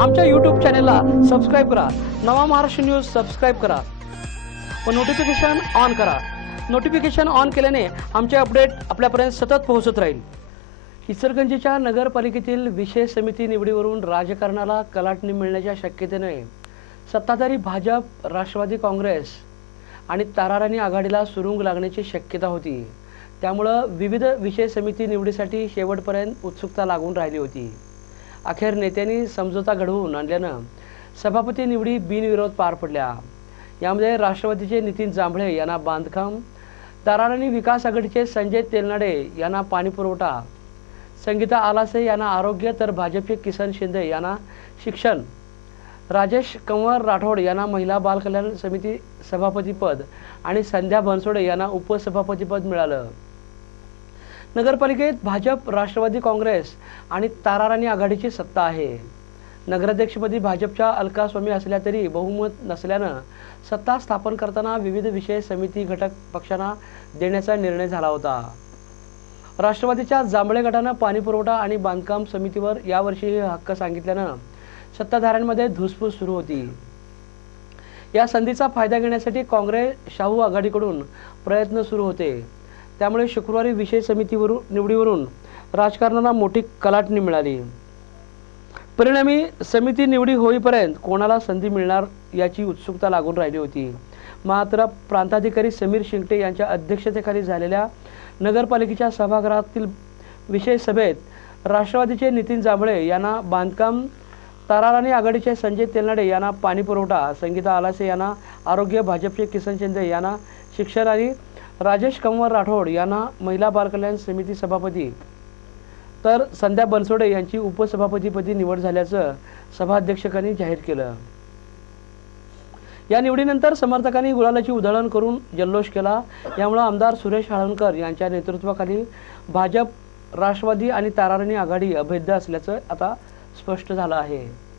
आमच्या यूट्यूब चॅनेलला सबस्क्राईब करा. नवा महाराष्ट्र न्यूज सबस्क्राईब करा. व नोटिफिकेशन ऑन करा. नोटिफिकेशन ऑन केल्याने आमचे अपडेट आपल्यापर्यंत सतत पोहोचत राहील. इचलगंजीच्या नगरपालिकेतील विशेष समिती निवडीवरून राजकारणाला कलाटणी मिळण्याच्या शक्यतेने सत्ताधारी भाजप राष्ट्रवादी काँग्रेस आणि ताराराणी आघाडीला सुरुंग लागण्याची शक्यता होती. त्यामुळं विविध विषय समिती निवडीसाठी शेवटपर्यंत उत्सुकता लागून राहिली होती. अखेर नेत्यांनी समझोता घडवून आणल्यानं सभापती निवडी बिनविरोध पार पडल्या. यामध्ये राष्ट्रवादीचे नितीन जांभळे यांना बांधकाम ताराराणी विकास आघाडीचे संजय तेलनाडे यांना पाणीपुरवठा संगीता आलासे यांना आरोग्य तर भाजपचे किसन शिंदे यांना शिक्षण राजेश कंवर राठोड यांना महिला बालकल्याण समिती सभापतीपद आणि संध्या बनसोडे यांना उपसभापतीपद मिळालं. नगरपालिकेत भाजप राष्ट्रवादी काँग्रेस आणि ताराराणी आघाडीची सत्ता आहे. नगराध्यक्षपदी भाजपच्या अलका स्वामी असल्या तरी बहुमत नसल्यानं सत्ता स्थापन करताना विविध विषय समिती घटक पक्षांना देण्याचा निर्णय झाला होता. राष्ट्रवादीच्या जांभळे गटानं पाणीपुरवठा आणि बांधकाम समितीवर यावर्षी हक्क सांगितल्यानं सत्ताधाऱ्यांमध्ये धुसफूस सुरू होती. या संधीचा फायदा घेण्यासाठी काँग्रेस शाहू आघाडीकडून प्रयत्न सुरू होते. त्यामुळे शुक्रवारी विषय समितीवरून निवडीवरून राजकारणाला मोठी कलाटणी मिळाली. परिणामी समिती निवडी होईपर्यंत कोणाला संधी मिळणार याची उत्सुकता लागून राहिली होती. मात्र प्रांताधिकारी समीर शिंगटे यांच्या अध्यक्षतेखाली झालेल्या नगरपालिकेच्या सभागृहातील विषय सभेत राष्ट्रवादीचे नितीन जांभळे यांना बांधकाम ताराराणी आघाडीचे संजय तेलनाडे यांना पाणीपुरवठा संगीता आलासे यांना आरोग्य भाजपचे किसन शिंदे यांना शिक्षण आणि राजेश कंवर राठोड यांना महिला बालकल्याण समिती सभापती. तर संध्या बनसोडे यांची उपसभापतीपदी निवड झाल्याचं सभाध्यक्षकांनी जाहीर केलं. या निवडीनंतर समर्थकांनी गुलालाची उधळण करून जल्लोष केला. यामुळे आमदार सुरेश हाळणकर यांच्या नेतृत्वाखाली भाजप राष्ट्रवादी आणि तारारणी आघाडी अभेद्य असल्याचं आता स्पष्ट झालं आहे.